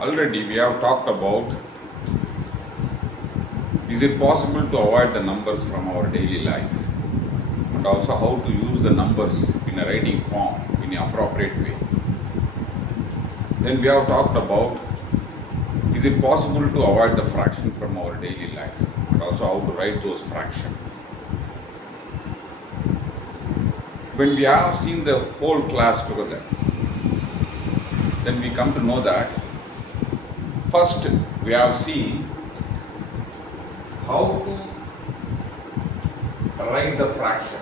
Already we have talked about, is it possible to avoid the numbers from our daily life, and also how to use the numbers in a writing form in an appropriate way. Then we have talked about, is it possible to avoid the fraction from our daily life, and also how to write those fractions. When we have seen the whole class together, then we come to know that first we have seen how to write the fraction.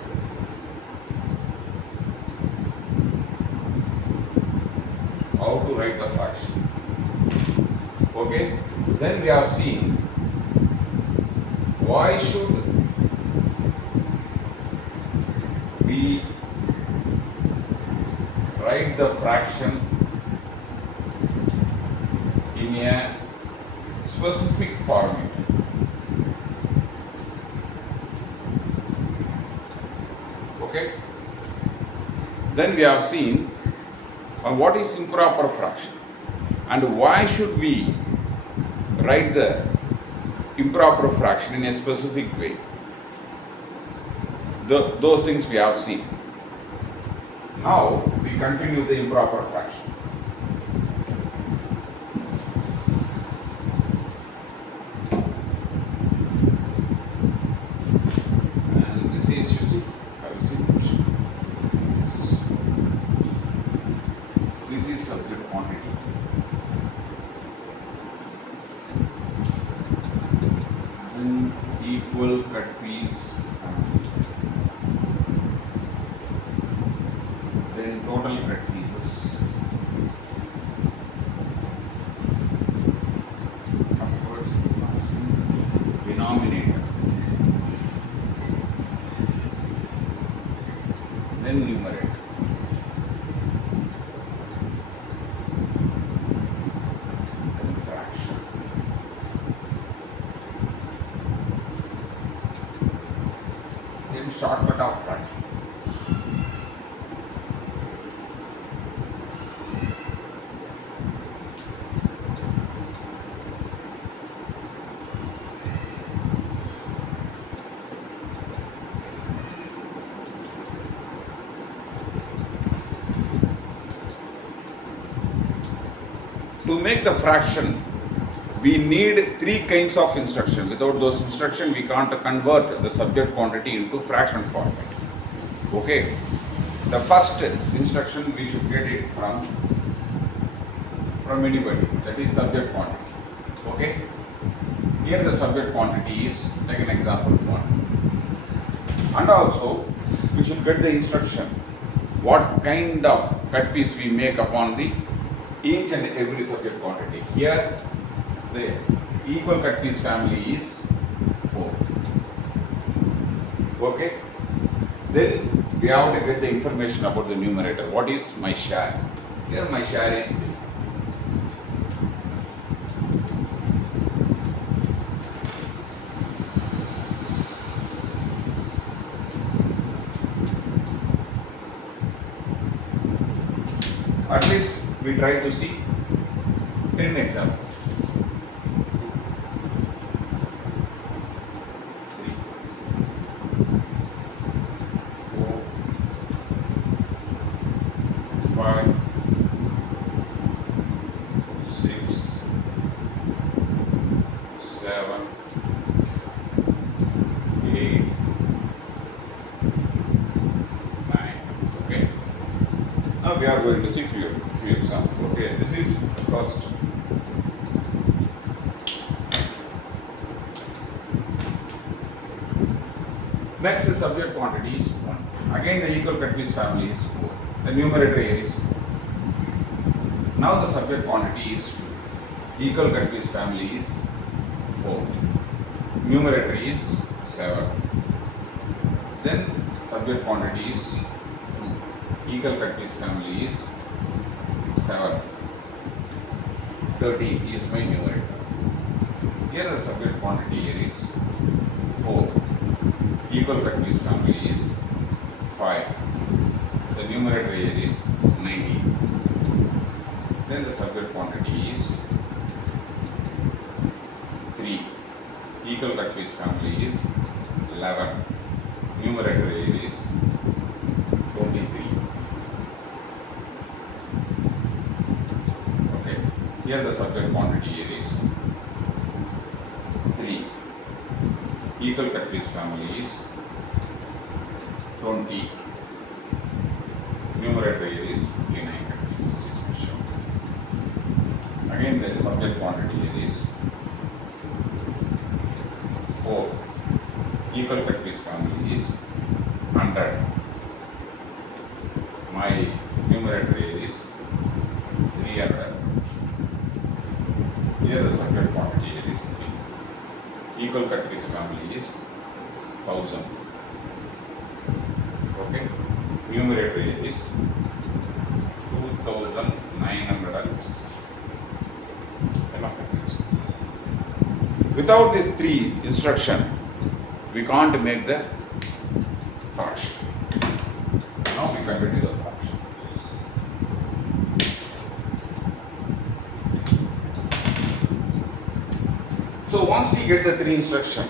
How to write the fraction. Okay? Then we have seen why should we write the fraction in a specific format. Okay? Then we have seen what is improper fraction and why should we write the improper fraction in a specific way. Those things we have seen. Now we continue the improper fraction. And this is, you see, have you seen it? This is subject quantity. Then equal cut piece family. Then total cut pieces. Upwards denominator. Then numerator. Then fraction. Then shortcut of fraction. To make the fraction, we need three kinds of instruction. Without those instruction, we can't convert the subject quantity into fraction format. Okay. The first instruction we should get it from anybody. That is subject quantity. Okay. Here the subject quantity is, like an example, 1. And also we should get the instruction what kind of cut piece we make upon the each and every subject quantity. Here the equal cut piece family is 4. Okay. Then we have to get the information about the numerator. What is my share? Here my share is 3. At least we try to see 10 examples. 3, 4, 5, 6, 7, 8, 9. Okay. Now we are going to see few examples. Okay, this is the first. Next, the subject quantity is 1. Again, the equal cut piece family is 4. The numerator here is 4. Now the subject quantity is 2. Equal cut piece family is 4. Numerator is 7. Then subject quantity is 2. Equal cut piece family is 7. 13 is my numerator. Here the subject quantity here is 4. Equal cut piece family is 5. The numerator here is 19. Then the subject quantity is equal cut piece family is 11. Numerator here is 23. Okay. Here the subject quantity here is 3. Equal cut piece family is 20. Numerator here is 59 cut pieces is shown. Again the subject quantity here is 4. Equal cut piece family is 100. My numerator here is 300. Here the subject quantity here is 3. Equal cut piece family is 1000. Okay. Numerator here is 2960. Enough of this. Without these 3 instruction, we can't make the fraction. Now we continue the fraction. So once we get the 3 instruction,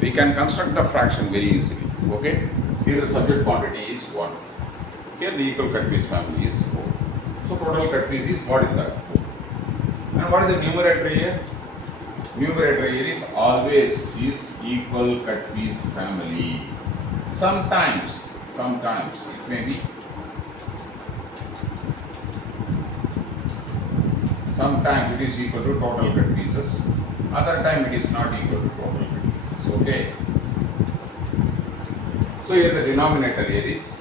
we can construct the fraction very easily. Okay? Here the subject quantity is 1. Here the equal cut piece family is 4. So total cut piece is, what is that? 4. And what is the numerator here? Numerator here is always is equal cut piece family. Sometimes it may be, sometimes it is equal to total cut pieces, other time it is not equal to total cut pieces. Okay. So here the denominator here is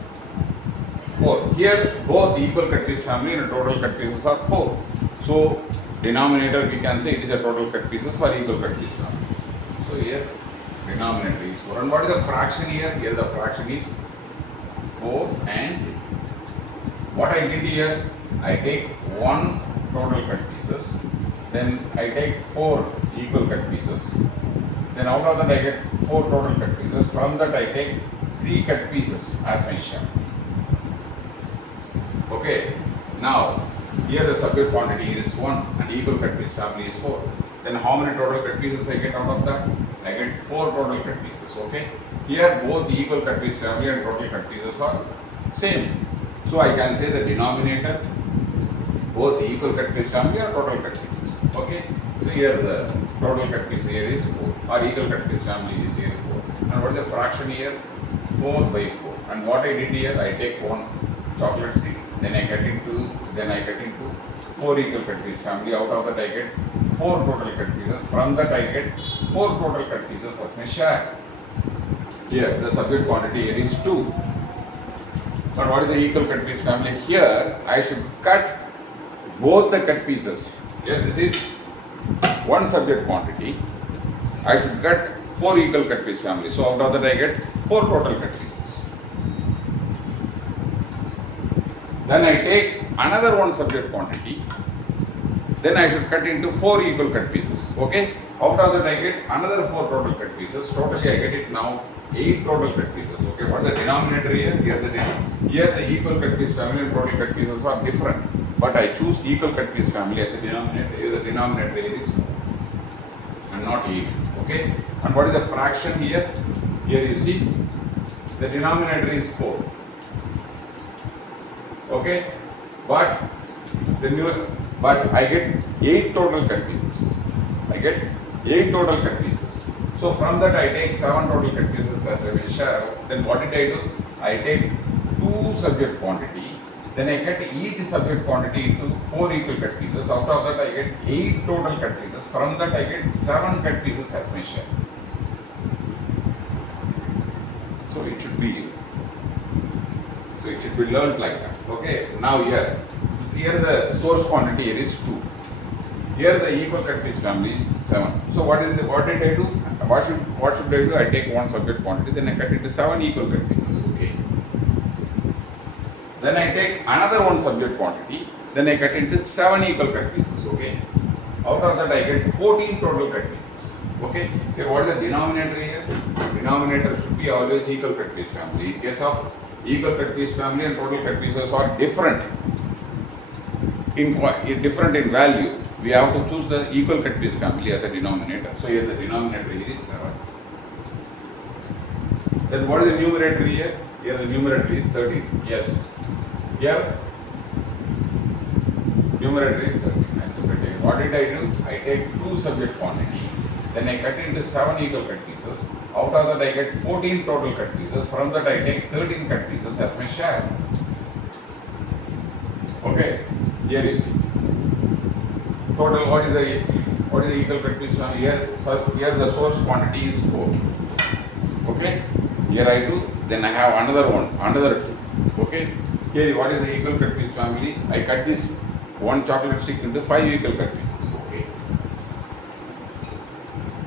4. Here both equal cut piece family and total cut pieces are 4. So denominator we can say it is a total cut pieces for equal cut piece family. So here denominator is 4. And what is the fraction here? Here the fraction is 4, and what I did here, I take 1 total cut pieces, then I take 4 equal cut pieces, then out of that I get 4 total cut pieces. From that I take 3 cut pieces as my share. Okay. Now here the subject quantity is 1 and equal cut piece family is 4. Then how many total cut pieces I get out of that? I get 4 total cut pieces. Okay. Here both the equal cut piece family and total cut pieces are same. So I can say the denominator, both the equal cut piece family or total cut pieces. Okay. So here the total cut piece here is 4, or equal cut piece family is here 4. And what is the fraction here? 4 by 4. And what I did here, I take 1 chocolate stick, then I cut into 4 equal cut piece family. Out of that I get 4 total cut pieces. From that I get 4 total cut pieces as my share. Here the subject quantity here is 2. But what is the equal cut piece family? Here I should cut both the cut pieces. Here this is 1 subject quantity. I should cut 4 equal cut piece family. So out of that I get 4 total cut pieces. Then I take another 1 subject quantity. Then I should cut into 4 equal cut pieces. Okay. Out of that I get another 4 total cut pieces. Totally I get it now 8 total cut pieces. Okay. What is the denominator here? Here the equal cut piece family and total cut pieces are different. But I choose equal cut piece family as a denominator. Here the denominator here is 4 and not 8. Okay. And what is the fraction here? Here you see the denominator is 4. Okay. But I get 8 total cut pieces. I get 8 total cut pieces. So from that I take 7 total cut pieces as a share. Then what did I do? I take 2 subject quantity. Then I cut each subject quantity into 4 equal cut pieces. Out of that I get 8 total cut pieces. From that I get 7 cut pieces as my share. So it should be learned like that. Okay. Now here the source quantity here is 2. Here the equal cut piece family is 7. So what did I do? What should I do? I take 1 subject quantity, then I cut into 7 equal cut pieces. Okay. Then I take another 1 subject quantity, then I cut into 7 equal cut pieces. Okay. Out of that I get 14 total cut pieces. Okay. Here what is the denominator here? Denominator should be always equal cut piece family. In case of equal cut piece family and total cut pieces are different in value. we have to choose the equal cut piece family as a denominator. So here the denominator here is 7. Then what is the numerator here? Here the numerator is 13. Yes. Here numerator is 13. What did I do? I take 2 subject quantity. Then I cut into 7 equal cut pieces. Out of that I get 14 total cut pieces. From that I take 13 cut pieces as my share. Okay. Here you see. Total what is the equal cut piece family? Here the source quantity is 4. Okay. Here I do. Then I have another 2. Okay. Here what is the equal cut piece family? I cut this one chocolate stick into 5 equal cut pieces. Okay.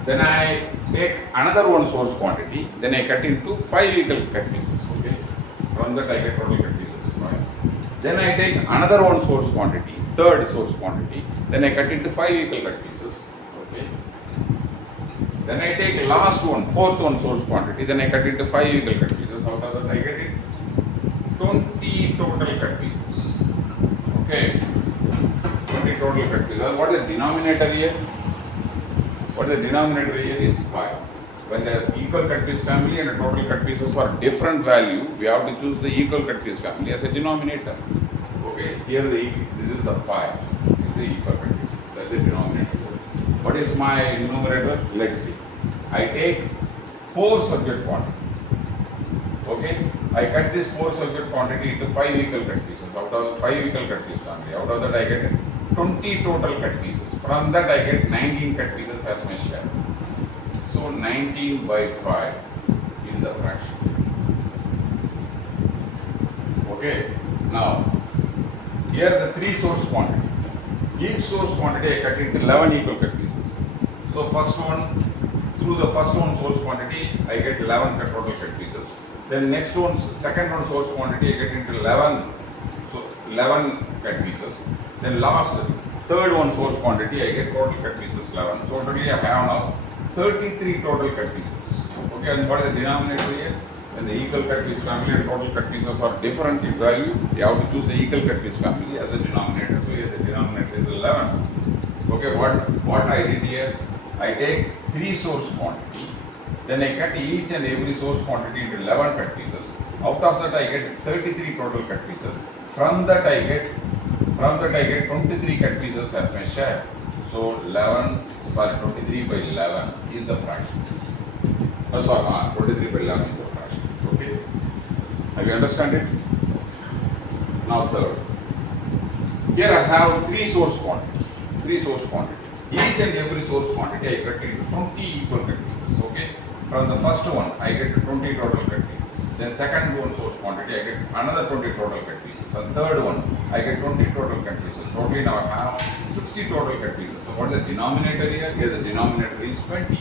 Then I take another one source quantity. Then I cut into 5 equal cut pieces. Okay. From that I get total cut pieces 5. Then I take another one source quantity, third source quantity. Then I cut into 5 equal cut pieces. Okay. Then I take last one, fourth one source quantity. Then I cut into 5 equal cut pieces. Out of that I get it 20 total cut pieces. Okay. 20 total cut pieces. What is the denominator here? What the denominator here is 5. When the equal cut piece family and the total cut pieces are different value, we have to choose the equal cut piece family as a denominator. Okay, here this is the 5. This is the equal cut piece. That's the denominator. What is my numerator? Let's see. I take 4 subject quantity. Okay, I cut this 4 subject quantity into 5 equal cut pieces. Out of 5 equal cut piece family, out of that I get 20 total cut pieces. From that I get 19 cut pieces as my share. So 19 by 5 is the fraction. Okay. Now here the 3 source quantity. Each source quantity I cut into 11 equal cut pieces. So through the first one source quantity I get 11 total cut pieces. Then second one source quantity I get into 11 cut pieces. Then third one source quantity I get total cut pieces 11. So totally I have now 33 total cut pieces. Okay, and what is the denominator here? When the equal cut piece family and total cut pieces are different in value, you have to choose the equal cut piece family as a denominator. So here the denominator is 11. Okay, what I did here, I take 3 source quantity, then I cut each and every source quantity into 11 cut pieces. Out of that I get 33 total cut pieces. From that I get 23 cut pieces as my share. So 23 by 11 is the fraction. 23 by 11 is the fraction. Okay. Have you understand it? Now third. Here I have 3 source quantity. Each and every source quantity I cut into 20 equal cut pieces. Okay. From the first one I get 20 total cut pieces. Then second one source quantity I get another 20 total cut pieces. And third one I get 20 total cut pieces. Totally now I have 60 total cut pieces. So what is the denominator here? Here the denominator is 20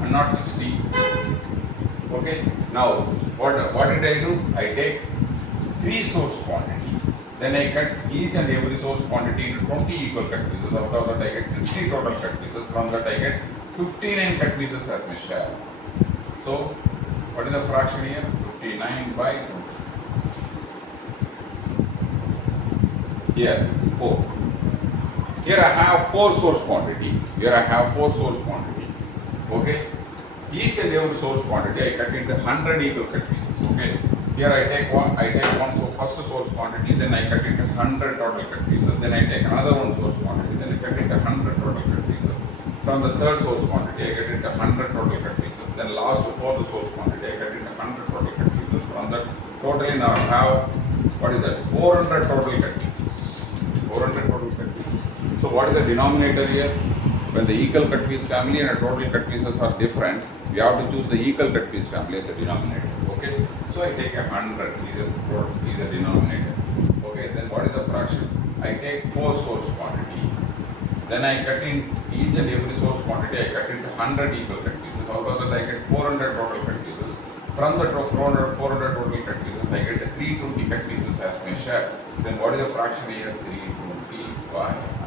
and not 60. Okay. Now what did I do? I take 3 source quantity. Then I cut each and every source quantity into 20 equal cut pieces. Out of that I get 60 total cut pieces. From that I get 59 cut pieces as my share. So what is the fraction here? 59 by 20. Here 4. Here I have 4 source quantity. Okay. Each and every source quantity I cut into 100 equal cut pieces. Okay. Here I take one. So first source quantity, then I cut into 100 total cut pieces. Then I take another one source quantity, then I cut into 100 total cut pieces. From the third source quantity, I get into 100 total cut pieces. Then last fourth source quantity, I get into 100 total cut pieces. From that, totally now I have 400 total cut pieces. 400 total cut pieces. So what is the denominator here? When the equal cut piece family and the total cut pieces are different, we have to choose the equal cut piece family as a denominator. Okay. So I take 100 is the denominator. Okay. Then what is the fraction? I take 4 source quantity. Then I cut in each and every source quantity, I cut into 100 equal cut pieces. Out of that I get 400 total cut pieces. From the 400 total cut pieces, I get 320 cut pieces as my share. Then what is the fraction here? 320 by 100.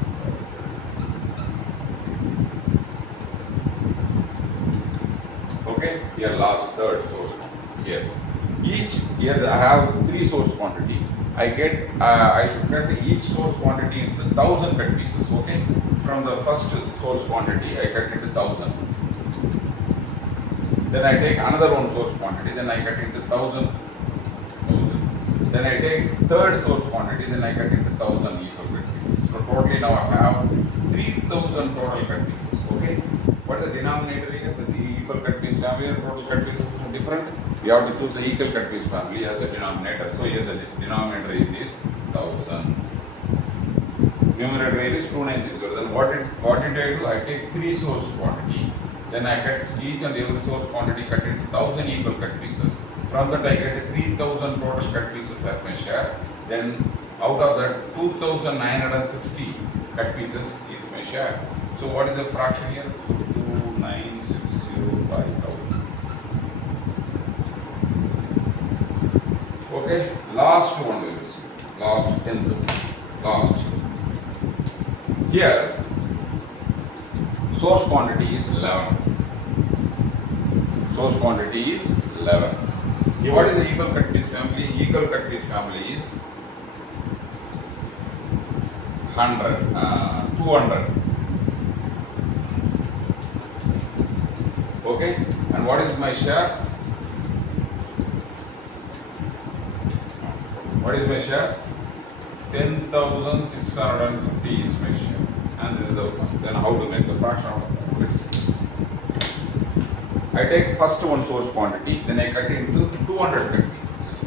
Okay, here last third source quantity. Here I have 3 source quantity. I should cut each source quantity into 1000 cut pieces. Okay, from the first source quantity I cut into 1000. Then I take another one source quantity, then I cut into 1000. Then I take third source quantity, then I cut into 1000 equal cut pieces. So totally now I have 3000 total cut pieces. Okay, what is the denominator here? The equal cut piece family and total cut pieces are different. We have to choose the equal cut piece family as a denominator. So here the denominator is 1000. Numerator is 2960. Then what did I do? I take 3 source quantity. Then I cut each and every source quantity cut into 1000 equal cut pieces. From that I get 3000 total cut pieces as my share. Then out of that 2960 cut pieces is my share. So what is the fraction here? So 2960 by 1000. Okay, last one we will see. Last 10th. Last. Here source quantity is 11. Source quantity is 11. Here what is the equal cut piece family? Equal cut piece family is 200. Okay, and what is my share? What is my share? 10,650 is my share. And this is the one. Then how to make the fraction out of that? Let's see. I take first one source quantity, then I cut into 200 cut pieces.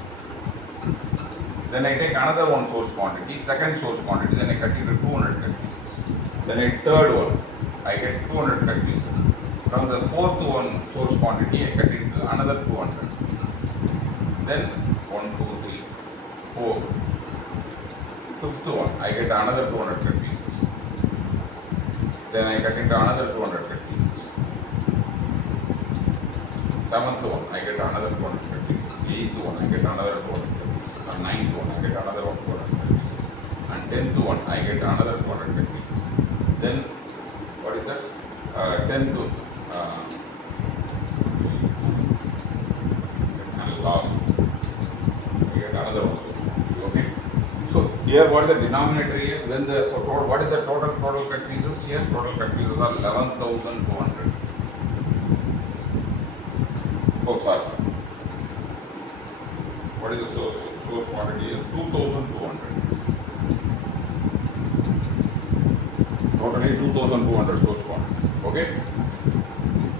Then I take another one source quantity, second source quantity, then I cut into 200 cut pieces. Then I third one, I get 200 cut pieces. From the fourth one source quantity, I cut into another 200. Then 1, 2, 3, 4. Fifth one, I get another 200 cut pieces. Then I cut into another 200 cut pieces. Seventh one, I get another 200 cut pieces. Eighth one, I get another 200 cut pieces. And ninth one, I get another 200 cut pieces. And 10th one, I get another 200 cut pieces. Then, what is that? 10th, and last one, I get another one. Okay? So, here what is the denominator here? When the, so total, what is the total cut pieces here? Total cut pieces are 11,200. Oh, sorry. What is the source quantity here? 2,200. Totally 2,200 source quantity. Okay?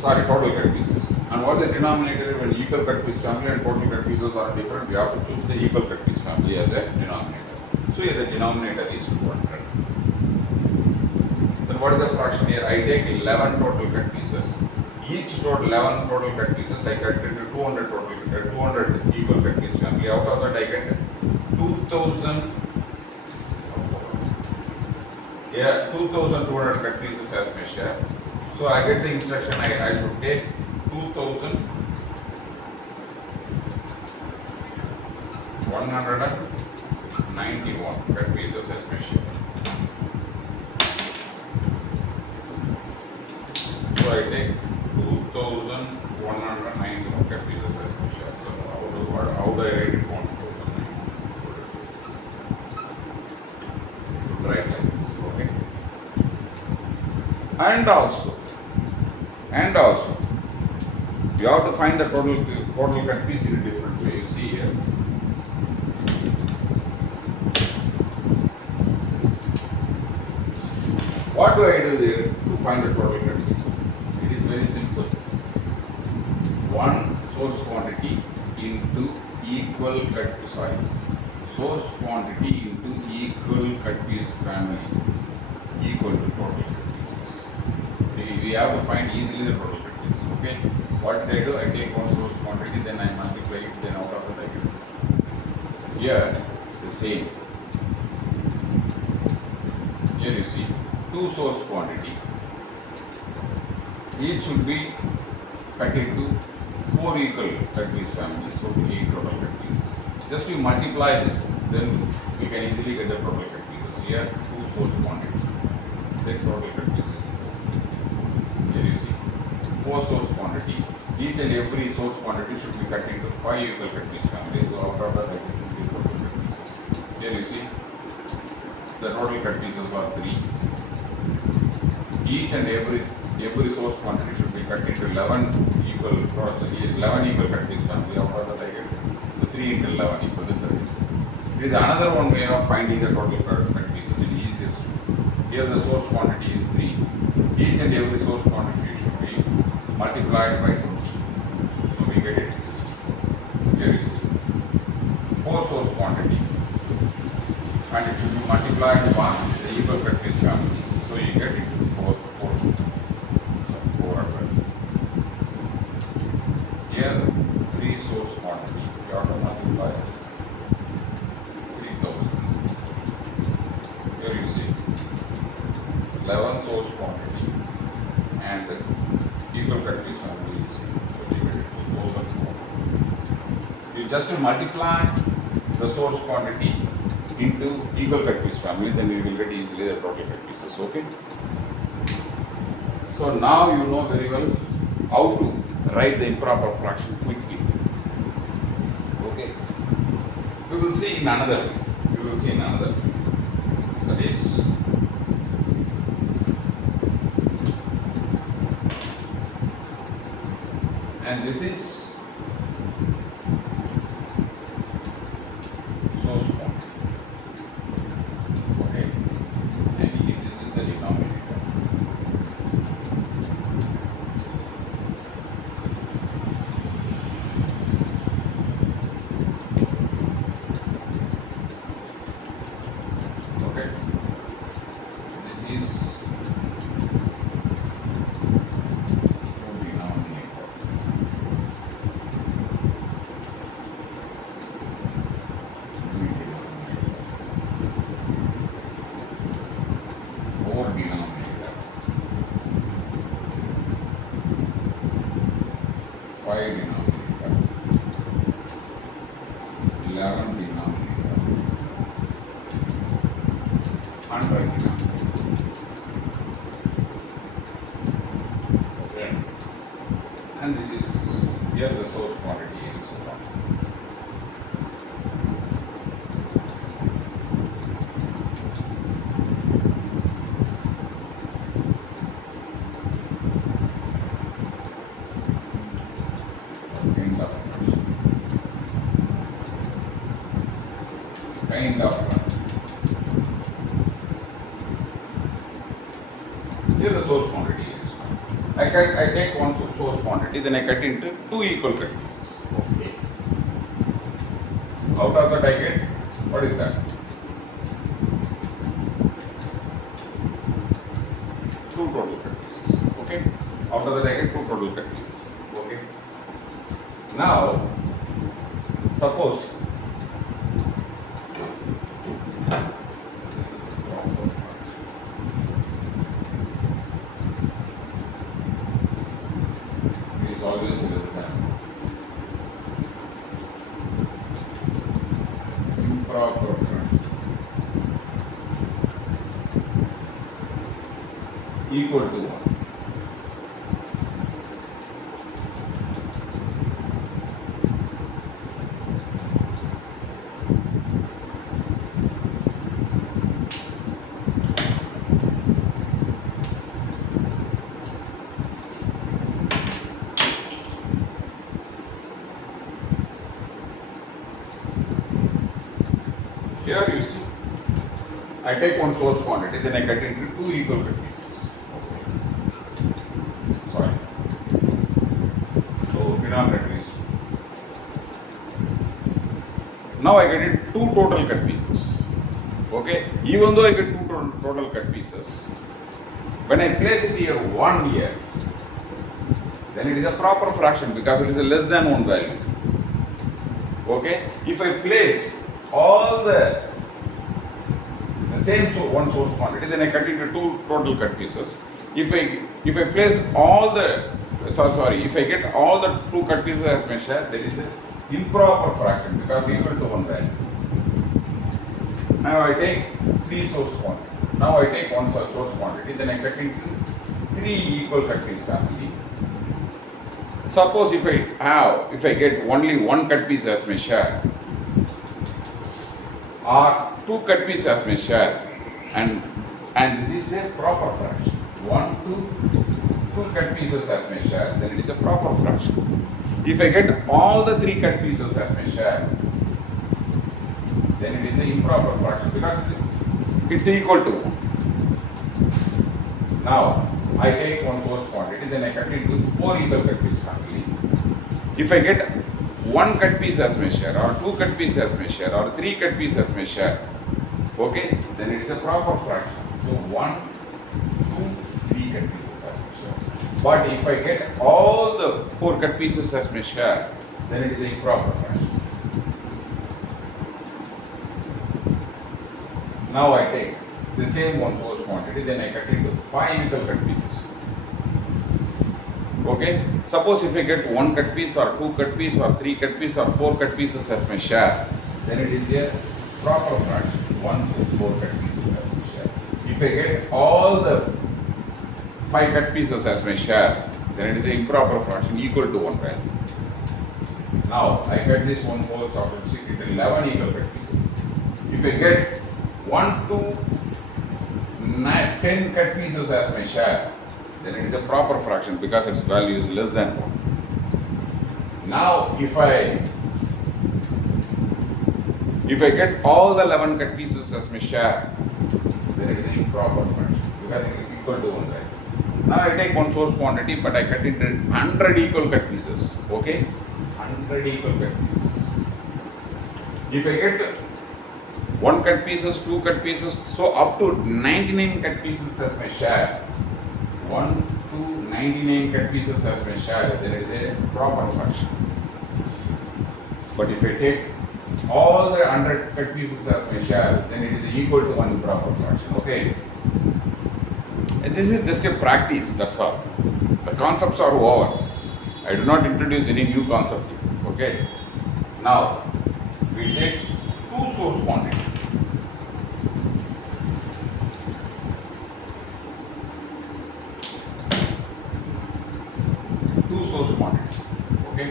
Sorry, total cut pieces. And what is the denominator? When equal cut piece family and total cut pieces are different, we have to choose the equal cut piece family as a denominator. So here the denominator is 200. Then what is the fraction here? I take 11 total cut pieces. Each total 11 total cut pieces I cut into 200 200 equal cut piece family. Out of that I get 2,000. Yeah, 2,200 cut pieces as my share. So I get the instruction I should take 2,191 cut pieces as my share. So I take 2,191 cut pieces as my share. So how do I write it? 1,091. Should write like this, okay? And also, you have to find the total cut piece in a different way. You see here. What do I do there to find the total cut pieces? It is very simple. One source quantity into equal cut piece. Source quantity into equal cut piece family equal to total cut pieces. We have to find easily the total cut pieces. Okay. What I do? I take one source quantity, then I multiply it, then out of it I get. Here the same. Here you see 2 source quantity. Each should be cut into 4 equal cut piece families, so 8 total cut pieces. Just you multiply this, then we can easily get the total cut pieces. Here 2 source quantity, then total cut pieces. Here you see 4 source quantity. Each and every source quantity should be cut into 5 equal cut piece families. So out of that I get 2 total cut pieces. Here you see the total cut pieces are 3. Each and every source quantity should be cut into 11 equal cut piece family. Out of that I get the 3 into 11 equal to 30. It is another one way of finding the total cut pieces in the easiest. Here the source quantity is 3. Each and every source quantity should be multiplied by 20. So we get it 60. Here you see 4 source quantity, and it should be multiplied by the equal cut piece family. So you get it 400. Here 3 source quantity, you have to multiply this 3000. Here you see 11 source quantity and equal cut piece family is, so you get it 2000. You just multiply the source quantity into equal cut piece family, then you will get easily the total cut pieces. Okay. So now you know very well how to write the improper fraction quickly. Okay. We will see in another way. That is and this is source quantity. Okay. And this is the denominator. Okay. This is denominator. Four denominator. 5 denominator. 11 denominator. 100 denominator. Okay. And this is here the source quantity is one. Kind of here the source quantity is. I take one source quantity, then I cut into 2 equal cut pieces. Okay. Out of that I get, what is that? 2 total cut pieces. Okay. Out of that I get 2 total cut pieces. Okay. Now, suppose it is always less than improper fraction equal to 1. Here you see, I take one source quantity, then I cut into 2 equal cut pieces. Okay. Sorry. So denominator is 2. Now I get it 2 total cut pieces. Okay. Even though I get 2 total cut pieces, when I place it here 1 here, then it is a proper fraction because it is a less than 1 value. Okay. If I place all the same one source quantity, then I cut into 2 total cut pieces. If I place all the if I get all the 2 cut pieces as my share, there is an improper fraction because equal to 1 value. Now I take 3 source quantity. Now I take one source quantity, then I cut into 3 equal cut piece family. Suppose if I get only 1 cut piece as my share, or 2 cut pieces as my share, and this is a proper fraction. 1 to 2 cut pieces as my share, then it is a proper fraction. If I get all the 3 cut pieces as my share, then it is an improper fraction because it's equal to 1. Now I take one source quantity, then I cut it into 4 equal cut piece family. If I get 1 cut piece as my share, or 2 cut piece as my share, or 3 cut piece as my share, okay, then it is a proper fraction. So 1, 2, 3 cut pieces as my share. But if I get all the 4 cut pieces as my share, then it is an improper fraction. Now I take the same one source quantity, then I cut it into 5 equal cut pieces. Okay, suppose if I get 1 cut piece or 2 cut piece or 3 cut piece or 4 cut pieces as my share, then it is a proper fraction. 1 to 4 cut pieces as my share. If I get all the 5 cut pieces as my share, then it is an improper fraction equal to 1 value. Now I cut this one whole chocolate stick into 11 equal cut pieces. If I get 1 to 10 cut pieces as my share, then it is a proper fraction because its value is less than 1. Now if I get all the 11 cut pieces as my share, then it is an improper fraction because it is equal to 1 value. Now I take one source quantity, but I cut into 100 equal cut pieces. Okay, 100 equal cut pieces. If I get 1 cut pieces, 2 cut pieces, so up to 99 cut pieces as my share, 1 to 99 cut pieces as my share, then it is a proper fraction. But if I take all the 100 cut pieces as my share, then it is equal to 1 improper fraction. Okay, and this is just a practice, that's all. The concepts are over. I do not introduce any new concept. Okay, now we take 2 source quantity. Source quantity. Okay.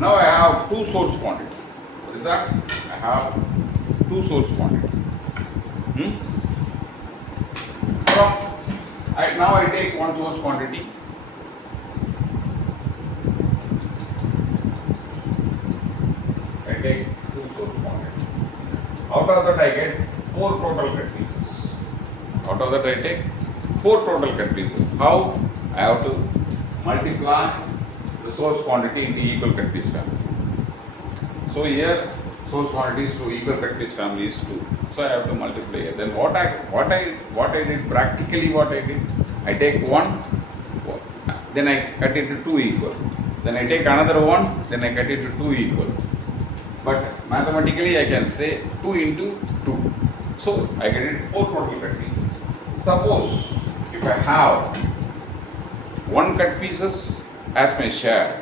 Now I have 2 source quantity. What is that? I have 2 source quantity. Now I take one source quantity. I take 2 source quantity. Out of that I get 4 total cut pieces. Out of that I take 4 total cut pieces. How? I have to multiply the source quantity into equal cut piece family. So here source quantity is 2, equal cut piece family is 2. So I have to multiply it. Then what I did practically, I take 1, then I cut it to 2 equal. Then I take another 1, then I cut it to 2 equal. But mathematically I can say 2 into 2. So I get it 4 total cut pieces. Suppose if I have 1 cut pieces as my share,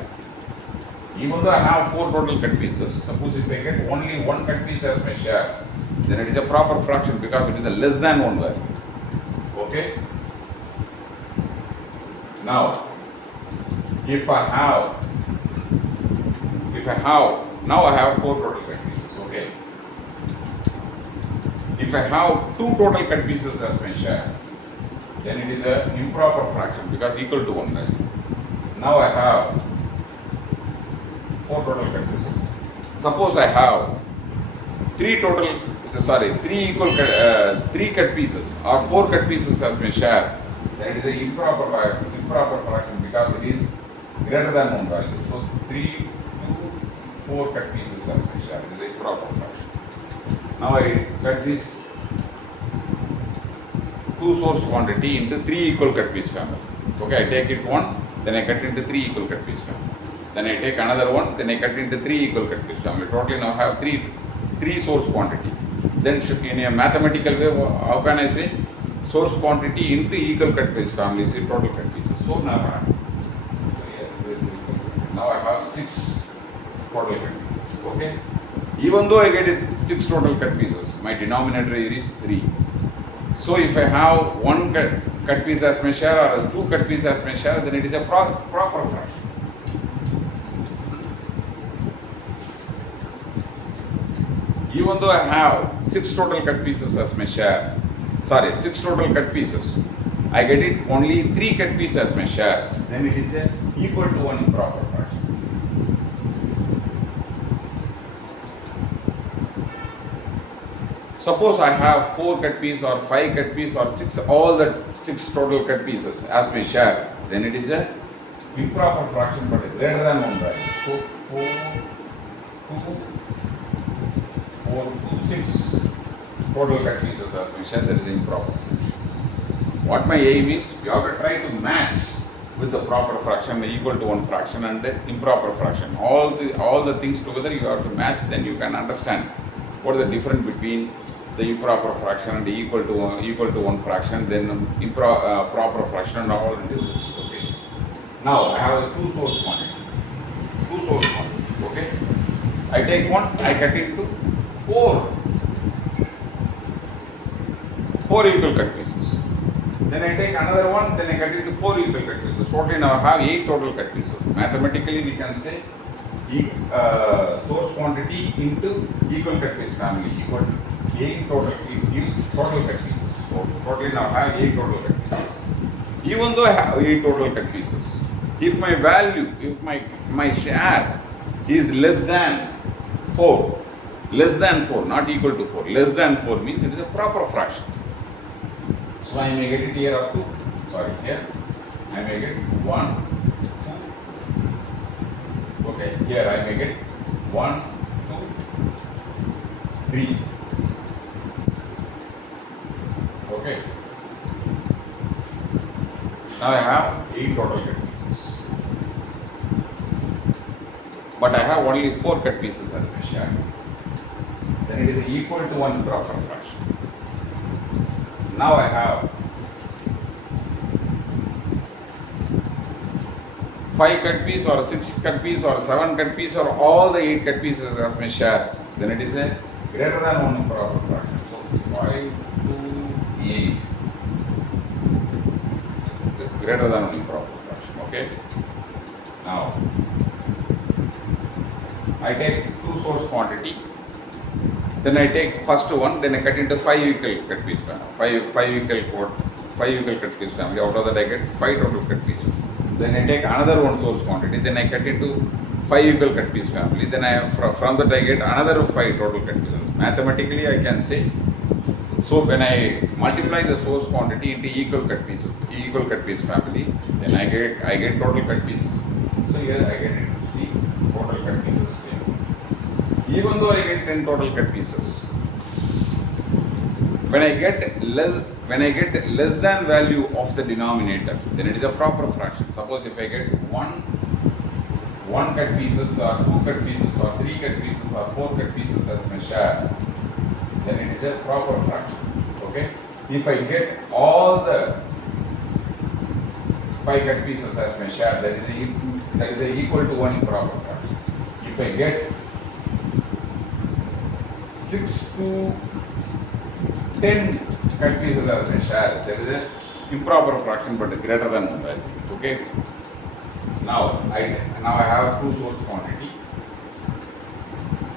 even though I have 4 total cut pieces, suppose if I get only 1 cut piece as my share, then it is a proper fraction because it is a less than 1 value. Okay? Now, now I have 4 total cut pieces. Okay? If I have 2 total cut pieces as my share, then it is an improper fraction because equal to 1 value. Now I have 4 total cut pieces. Suppose I have 3 cut pieces or 4 cut pieces as my share, then it is an improper fraction because it is greater than 1 value. So 3 to 4 cut pieces as my share, it is a proper fraction. Now I cut this 2 source quantity into 3 equal cut piece family. Okay, I take it one, then I cut into 3 equal cut piece family. Then I take another one, then I cut into 3 equal cut piece family. Totally now I have three source quantity. Then in a mathematical way, how can I say? Source quantity into equal cut piece family is the total cut pieces. So now I have 6 total cut pieces. Okay. Even though I get it 6 total cut pieces, my denominator here is 3. So if I have 1 cut piece as my share or 2 cut piece as my share, then it is a proper fraction. Even though I have 6 total cut pieces as my share, 6 total cut pieces, I get it only 3 cut pieces as my share, then it is equal to 1 improper fraction. Suppose I have 4 cut pieces or 5 cut pieces or 6, all the 6 total cut pieces as my share, then it is a improper fraction but greater than 1 value. So 4 to 6 total cut pieces as my share, that is improper fraction. What my aim is, you have to try to match with the proper fraction, the equal to 1 fraction and the improper fraction. All the things together you have to match, then you can understand what is the difference between the improper fraction and the equal to 1 fraction, then proper fraction and all it is. Okay. Now I have a 2 source quantity. Okay. I take one, I cut into 4 equal cut pieces. Then I take another one, then I cut into 4 equal cut pieces. Totally now I have 8 total cut pieces. Mathematically we can say source quantity into equal cut piece family equal to 8 total, it gives total cut pieces. So totally now I have 8 total cut pieces. Even though I have 8 total cut pieces, if my value, if my share is less than 4, not equal to 4, less than 4 means it is a proper fraction. So I may get it here up to, here I may get 1, 2, okay, here I may get 1, 2, 3, okay. Now I have 8 total cut pieces, but I have only 4 cut pieces as my share. Then it is equal to 1 proper fraction. Now I have 5 cut piece or 6 cut piece or 7 cut piece or all the 8 cut pieces as my share, then it is a greater than 1 improper fraction. So 5 to 8 is greater than 1 improper fraction. Okay. Now I take 2 source quantity. Then I take first one, then I cut into 5 equal cut piece family, 5 equal cut piece family. Out of that I get 5 total cut pieces. Then I take another one source quantity, then I cut into 5 equal cut piece family. Then from that I get another 5 total cut pieces. Mathematically I can say, so when I multiply the source quantity into equal cut piece family, then I get total cut pieces. So here I get the total cut pieces. Even though I get 10 total cut pieces, when I get less than value of the denominator, then it is a proper fraction. Suppose if I get 1 cut pieces or 2 cut pieces or 3 cut pieces or 4 cut pieces as my share, then it is a proper fraction. Okay. If I get all the 5 cut pieces as my share, that is equal to 1 improper fraction. If I get 6 to 10 cut pieces as my share, there is a improper fraction but greater than 1 value. Okay. Now I have 2 source quantity,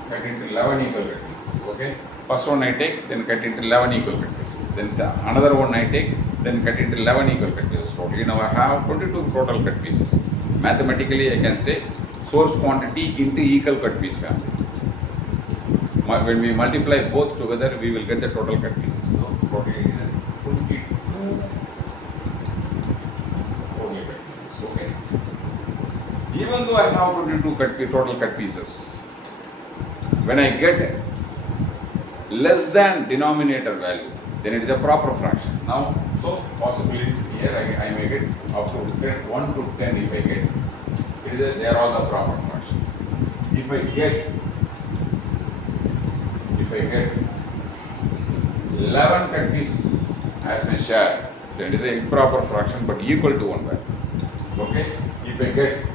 cut into 11 equal cut pieces. Okay. First one I take, then cut into 11 equal cut pieces. Then another one I take, then cut into 11 equal cut pieces. Totally now I have 22 total cut pieces. Mathematically I can say source quantity into equal cut piece family. When we multiply both together, we will get the total cut pieces. So totally it is 22 total cut pieces. Okay. Even though I have 22 total cut pieces, when I get less than denominator value, then it is a proper fraction. Now, so possibly here I may get up to 1 to 10 if I get, they are all the proper fraction. If I get 11 cut pieces as my share, then it is an improper fraction but equal to 1 value. Okay? If I get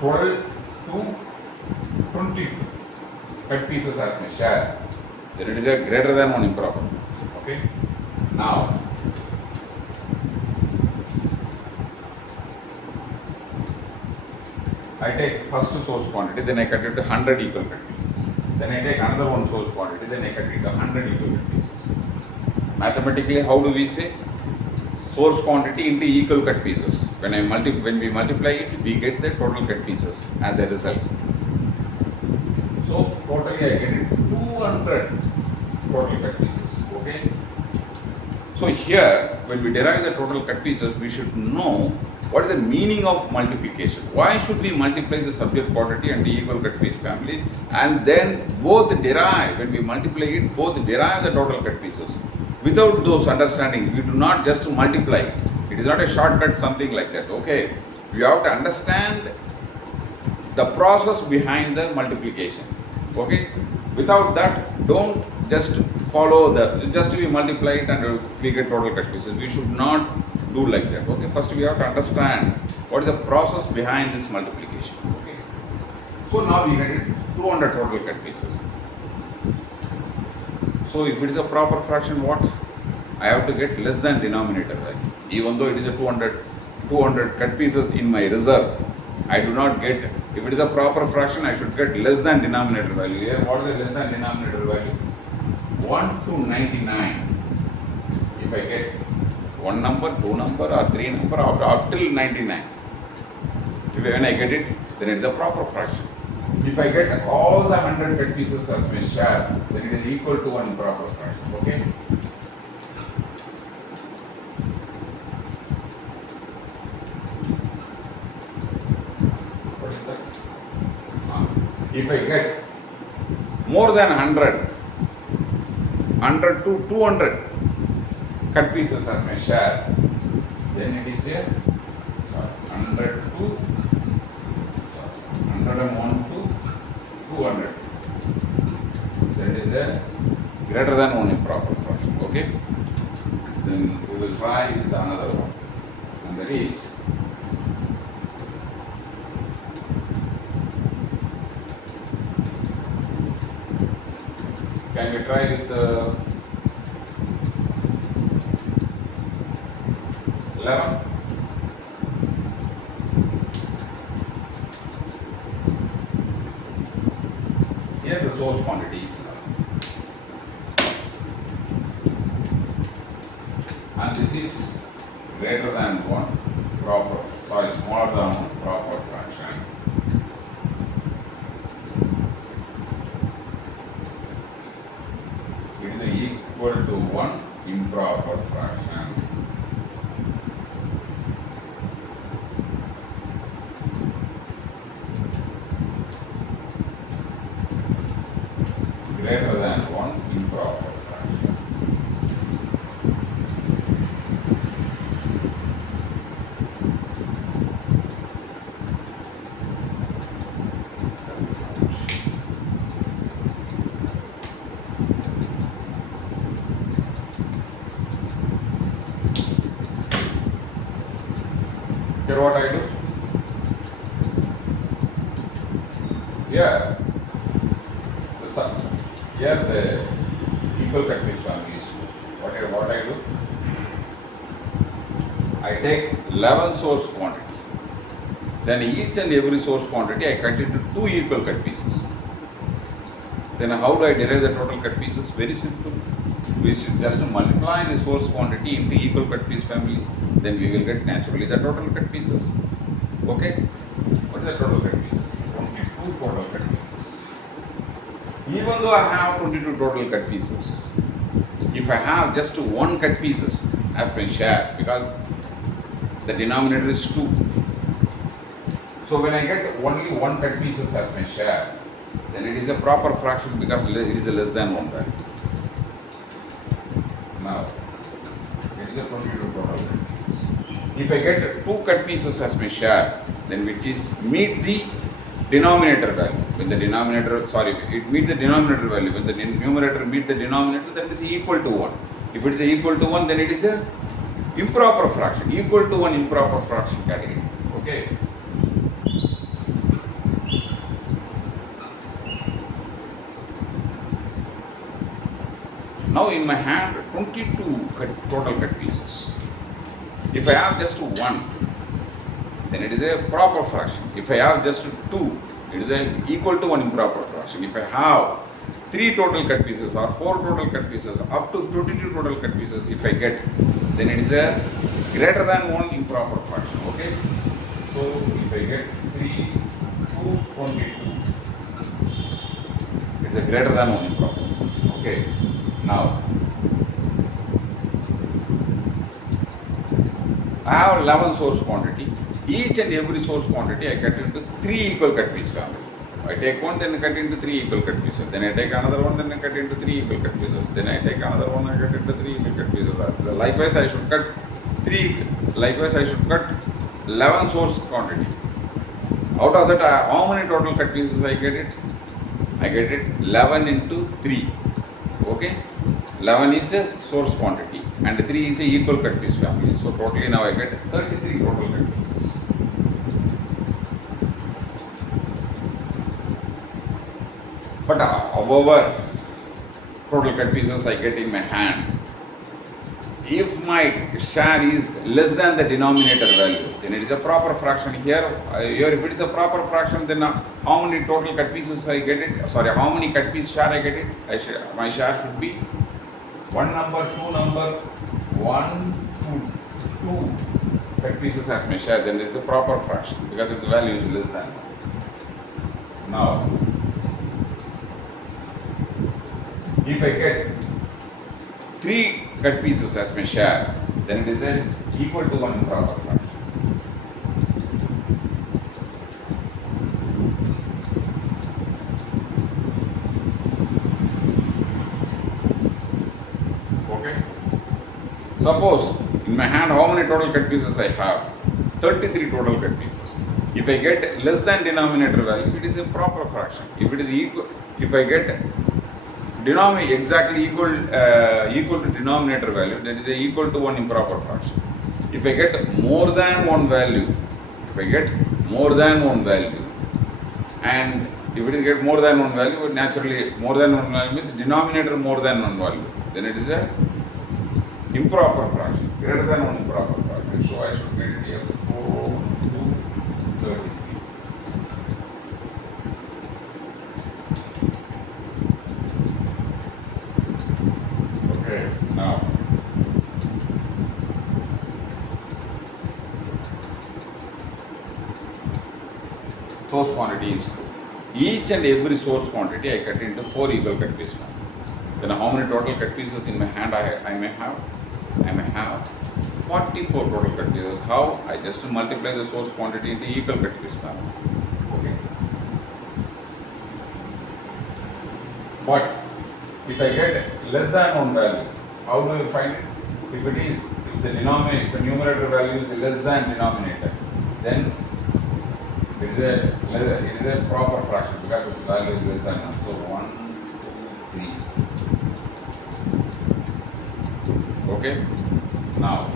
12 to 22 cut pieces as my share, then it is a greater than 1 improper. Okay? Now, I take first source quantity, then I cut it to 100 equal cut pieces. Then I take another one source quantity, then I cut it to 100 equal cut pieces. Mathematically, how do we say? Source quantity into equal cut pieces. When we multiply it, we get the total cut pieces as a result. So totally I get it 200 total cut pieces. Okay. So here, when we derive the total cut pieces, we should know what is the meaning of multiplication. Why should we multiply the subject quantity and the equal cut piece family, and then both derive, when we multiply it, both derive the total cut pieces. Without those understanding, we do not just multiply it. It is not a shortcut, something like that. Okay, we have to understand the process behind the multiplication. Okay, without that, don't just follow just we multiply it and we get total cut pieces. We should not do like that. Okay, first we have to understand what is the process behind this multiplication. Okay, so now we get 200 total cut pieces. So if it is a proper fraction, what? I have to get less than denominator value. Even though it is a 200 cut pieces in my reserve, I do not get, if it is a proper fraction, I should get less than denominator value. Here, what is the less than denominator value? 1 to 99. If I get one number, two number or three number up till 99. When I get it, then it is a proper fraction. If I get all the 100 cut pieces as my share, then it is equal to one improper fraction. Okay? What is that? If I get more than 100 to 200 cut pieces as my share, then it is a 100 to 101 to 200. That is a greater than one improper fraction. Okay. Then we will try with another one, and that is can we try with 11? Here the source quantity is 11. And this is greater than one proper, smaller than one proper fraction. It is equal to one improper fraction. Greater than one improper fraction. Here what I do? Here the sum. Here the equal cut piece family is what I do? I take 11 source quantity. Then each and every source quantity I cut into 2 equal cut pieces. Then how do I derive the total cut pieces? Very simple. We should just multiply the source quantity into equal cut piece family. Then we will get naturally the total cut pieces. Okay? What is the total cut pieces? 22 total cut pieces. Even though I have 22 total cut pieces, if I have just 1 cut pieces as my share, because the denominator is 2. So when I get only 1 cut pieces as my share, then it is a proper fraction because it is a less than 1 value. Now, it is a 22 total cut pieces. If I get 2 cut pieces as my share, then which is meet the denominator value. When the denominator, it meets the denominator value. When the numerator meets the denominator, then it is equal to 1. If it is equal to 1, then it is a improper fraction. Equal to 1 improper fraction category. Okay. Now in my hand, 22 total cut pieces. If I have just 1, then it is a proper fraction. If I have just 2, it is equal to 1 improper fraction. If I have 3 total cut pieces or 4 total cut pieces, up to 22 total cut pieces, if I get, then it is a greater than 1 improper fraction. Okay. So if I get 3 to 22, it is a greater than 1 improper fraction. Okay. Now, I have 11 source quantity. Each and every source quantity I cut into 3 equal cut piece family. I take one, then I cut into 3 equal cut pieces. Then I take another one, then I cut into 3 equal cut pieces. Then I take another one, I cut into 3 equal cut pieces. Likewise, I should cut 11 source quantity. Out of that, how many total cut pieces I get it? I get it 11 into 3. Okay. 11 is a source quantity and 3 is a equal cut piece family. So totally now I get 33 total cut pieces. But however, total cut pieces I get in my hand, if my share is less than the denominator value, then it is a proper fraction. Here if it is a proper fraction, then how many total cut pieces I get it? How many cut piece share I get it? My share should be 1 number, 2 number, 1 to 2 cut pieces as my share. Then it is a proper fraction because its value is less than. Now, if I get 3 cut pieces as my share, then it is equal to 1 improper fraction. Okay. Suppose in my hand, how many total cut pieces I have? 33 total cut pieces. If I get less than denominator value, it is a proper fraction. If it is equal, if I get denominator exactly equal to denominator value, that is equal to 1 improper fraction. If I get more than one value, and if it is get more than one value, naturally more than one value means denominator more than one value, then it is a improper fraction, greater than 1 improper fraction. So I should get it here 4 to 33. Now, source quantity is 4. Each and every source quantity I cut into 4 equal cut piece form. Then how many total cut pieces in my hand I may have? I may have 44 total cut pieces. How? I just multiply the source quantity into equal cut piece form. Okay. But if I get less than one value, how do you find it? If the numerator value is less than denominator, then it is a proper fraction because its value is less than 1. So 1, 2, 3. Okay? Now,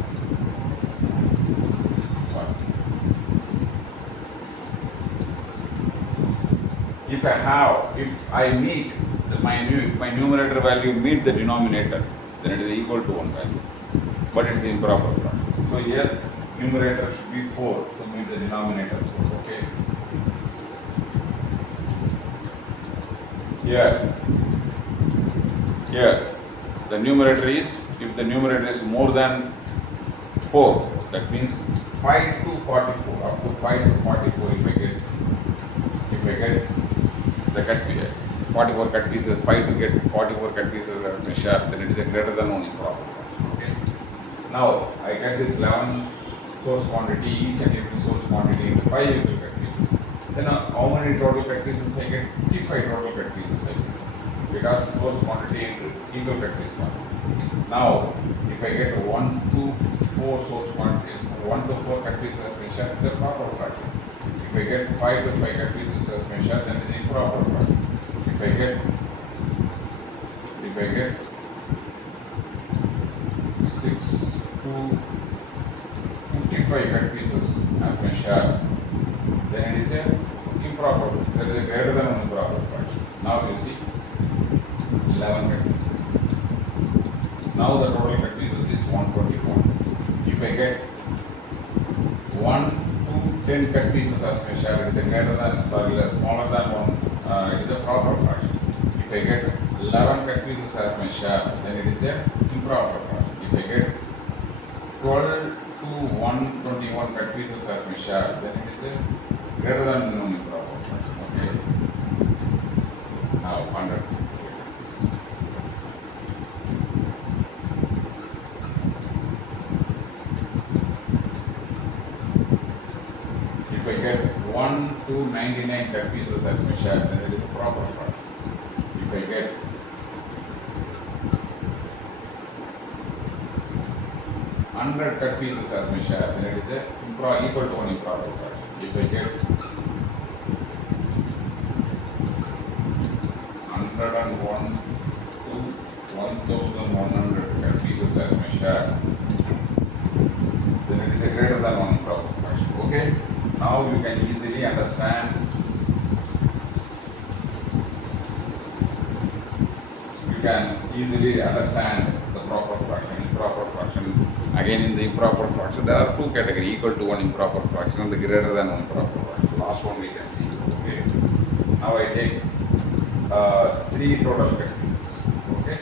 if I meet my numerator value meet the denominator, then it is equal to 1 value, but it is improper fraction. So here numerator should be 4 to meet the denominator 4. Okay. Here the numerator is, if the numerator is more than 4, that means 5 to 44, up to 5 to 44. If I get the cut piece, 44 cut pieces, 5 to get 44 cut pieces as my share, then it is a greater than 1 improper fraction. Okay. Now I get this 11 source quantity, each and every source quantity into 5 equal cut pieces. then how many total cut pieces I get? 55 total cut pieces I get. Because source quantity into equal cut piece one. Now, if I get 1 to 4 source quantities, 1 to 4 cut pieces as my share, it's a proper fraction. If I get 5 to 5 cut pieces as my share, then it's improper fraction. If I get 6 to 55 cut pieces as my share, then it is a improper, that is a greater than an improper fraction. Now you see 11 cut pieces. Now the total cut pieces is 121. If I get 1 to 10 cut pieces as my share, it is a greater than, smaller than 1, it is a proper fraction. If I get 11 cut pieces as my share, then it is a improper fraction. If I get 12 to 121 cut pieces as my share, then it is a greater than non-improper fraction. Okay. Now 100. If I get 1 to 99 cut pieces as my share, then it is a proper fraction. If I get 100 cut pieces as my share, then it is a equal to an improper fraction. If I get 101 to 1100 cut pieces as my share, then it is a greater than one improper fraction. Okay? Now you can easily understand. You can easily understand the proper fraction, improper fraction. Again, in the improper fraction, there are two categories, equal to one improper fraction and the greater than one improper fraction. Last one we can see. Okay. Now I take 3 total cut pieces. Okay.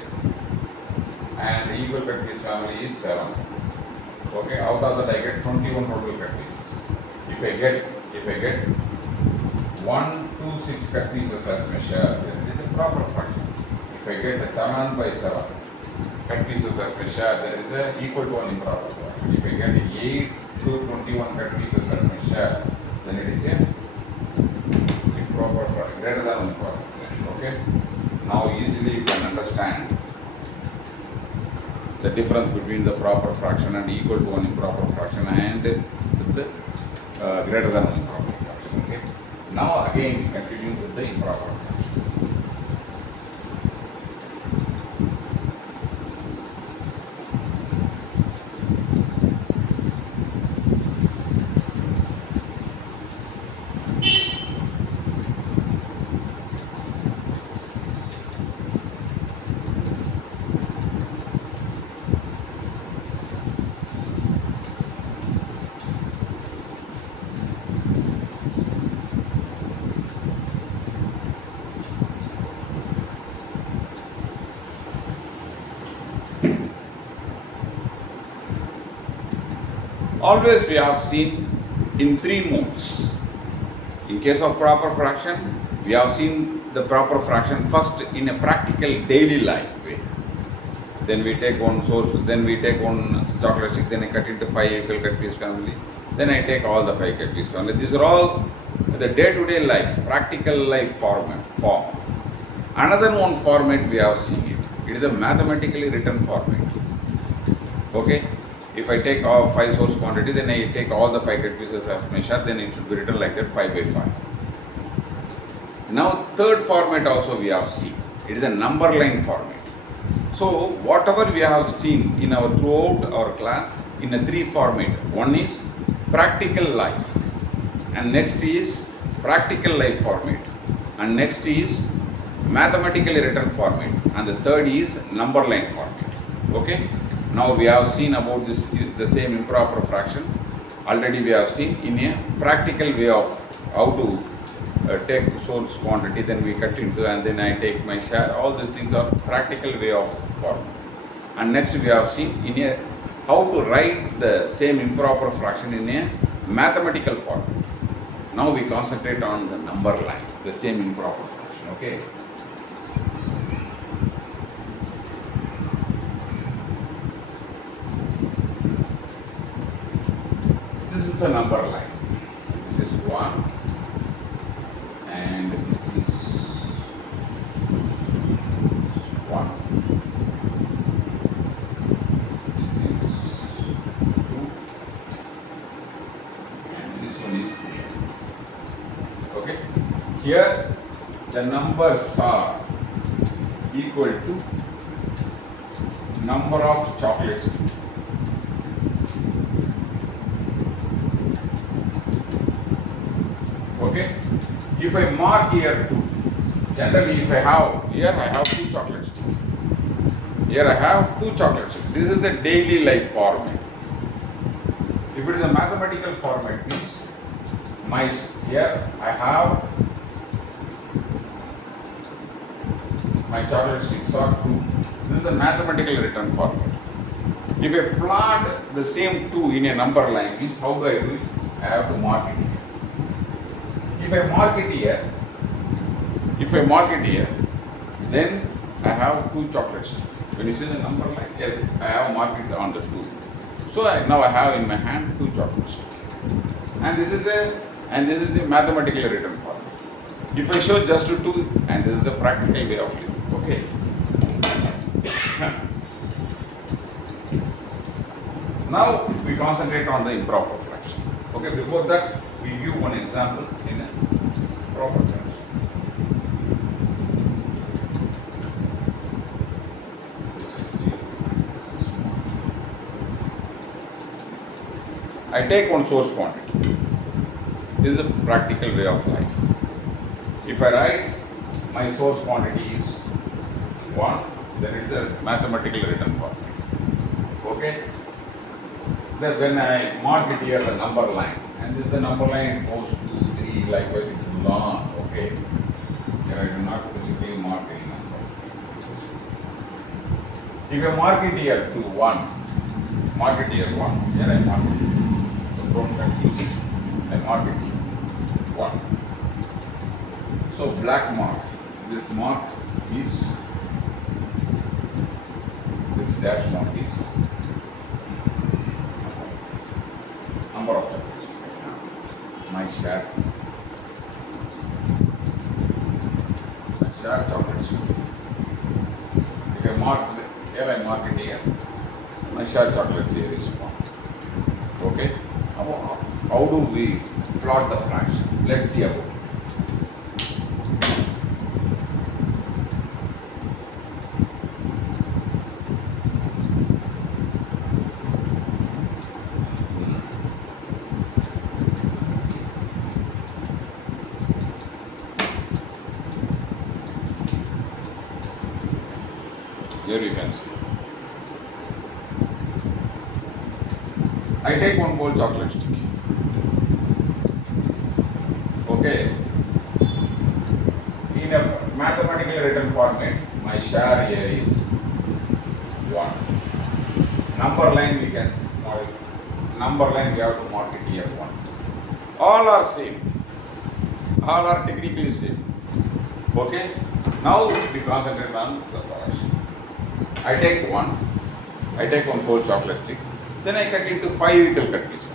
And the equal cut piece family is 7. Okay. Out of that I get 21 total cut pieces. If I get 1 to 6 cut pieces as my share, then it is a proper fraction. If I get a 7 by 7 cut pieces as my share, then it is a equal to an improper fraction. If I get 8 to 21 cut pieces as my share, then it is a improper fraction, greater than improper fraction. Okay. Now easily you can understand the difference between the proper fraction and equal to an improper fraction and the greater than an improper fraction. Okay. Now again we continue with the improper fraction. Always we have seen in 3 modes. In case of proper fraction, we have seen the proper fraction first in a practical daily life way. Then we take one source, then we take one chocolate stick, then I cut into 5 equal cut piece family. Then I take all the 5 cut piece family. These are all the day-to-day life, practical life form. Another one format we have seen it. It is a mathematically written format. Okay. If I take all 5 source quantity, then I take all the 5 cut pieces as my share, then it should be written like that 5 by 5. Now third format also we have seen. It is a number line format. So whatever we have seen in our throughout our class in a 3 format. One is practical life, and next is practical life format, and next is mathematically written format, and the third is number line format. Okay. Now we have seen about this, the same improper fraction. Already we have seen in a practical way of how to take source quantity, then we cut into, and then I take my share. All these things are practical way of form. And next we have seen in a how to write the same improper fraction in a mathematical form. Now we concentrate on the number line, the same improper fraction. Okay. This is the number line. This is 1, numbers are equal to number of chocolates. Okay? If I mark here 2, generally if I have, here I have 2 chocolate sticks. Here I have 2 chocolate sticks. This is the daily life format. If it is a mathematical format, means here I have my chocolate sticks are 2. This is the mathematical written format. If I plot the same 2 in a number line, means how do I do it? I have to mark it here. If I mark it here, then I have 2 chocolate sticks. When you see the number line, yes, I have marked it on the 2. So now I have in my hand 2 chocolate sticks. And this is a mathematically written format. If I show just 2, and this is the practical way of living. Okay. Now we concentrate on the improper fraction. Okay, before that we give one example in a proper fraction. This is 0, this is 1. I take one source quantity. This is a practical way of life. If I write my source quantity is 1, then it is a mathematically written format. Okay? Then when I mark it here the number line, and this is the number line, it goes 2, 3, likewise it goes on. Okay? Here I do not specifically mark any number. If I mark it here to 1, mark it here 1, here I mark it. So don't confuse it. I mark it here 1. So black mark, this mark is, this dash mark is number of chocolates. My share chocolates. If I mark here, I mark it here. My share chocolate here is 1. Okay? How do we plot the fraction? Let's see about it. Here you can see. I take one whole chocolate stick. Okay. In a mathematically written format, my share here is 1. Number line we can mark. Number line we have to mark it here 1. All are same. All are technically same. Okay. Now we concentrate on the fraction. I take one whole chocolate stick, then I cut into 5 equal cut pieces.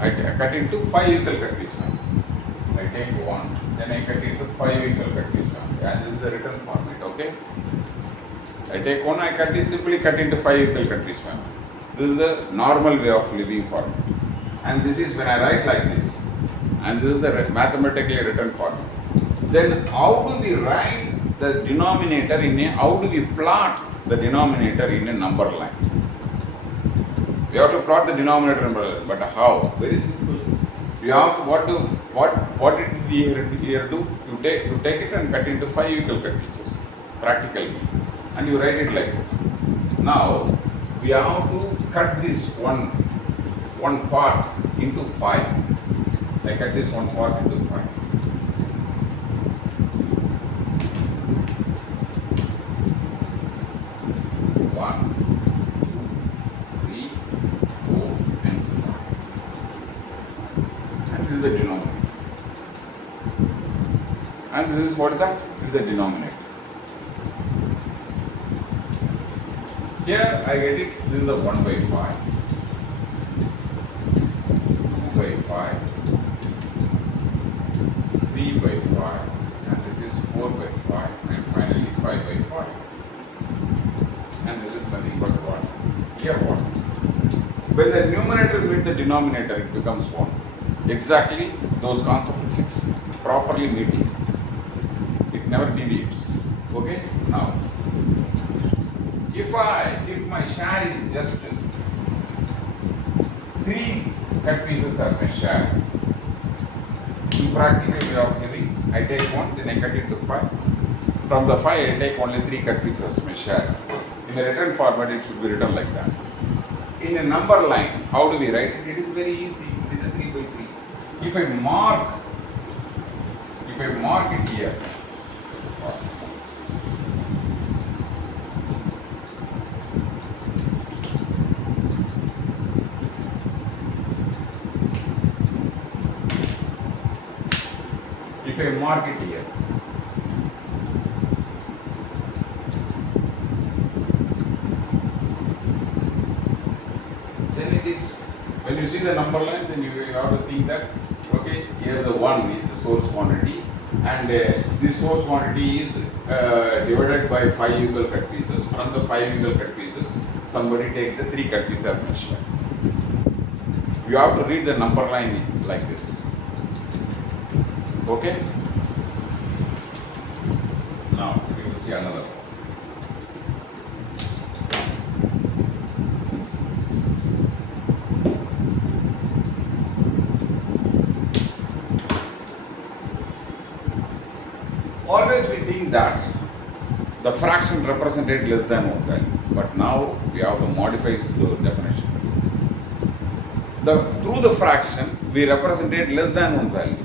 I cut into 5 equal cut pieces. I take one, then I cut into 5 equal cut pieces. And this is the written format, okay? I take one, simply cut into 5 equal cut pieces. This is the normal way of living format. And this is when I write like this. And this is the mathematically written format. Then how do we write the denominator how do we plot the denominator in a number line? We have to plot the denominator number line, but how? Very simple. We have what did we here do? You take it and cut into 5 equal cut pieces, practically, and you write it like this. Now we have to cut this one part into 5. I cut this one part into 5. 1, 2, 3, 4, and 5. And this is the denominator. And this is what is that? This is the denominator. Here I get it. This is the 1 by 5, 2 by 5, 3 by 5, and this is 4 by 5, and finally 5 by 5. And this is nothing but what? Here what? When the numerator meets the denominator, it becomes 1. Exactly those concepts fix properly meeting. It never deviates. Okay, now if my share is just 3 cut pieces as my share, in practical way of living, I take 1, then I cut it to 5. From the 5, I take only 3 cut pieces as my share. In the written format, it should be written like that. In a number line, how do we write it? It is very easy. It is a 3 by 3. If I mark it here, then it is, when you see the number line, then you have to think that, okay, here the 1 is the source quantity, and this source quantity is divided by 5 equal cut pieces. From the 5 equal cut pieces, somebody take the 3 cut pieces as mentioned. You have to read the number line like this. Okay? Now we will see another one. Always we think that the fraction represented less than 1 value, but now we have to modify the definition. Through the fraction we represented less than 1 value,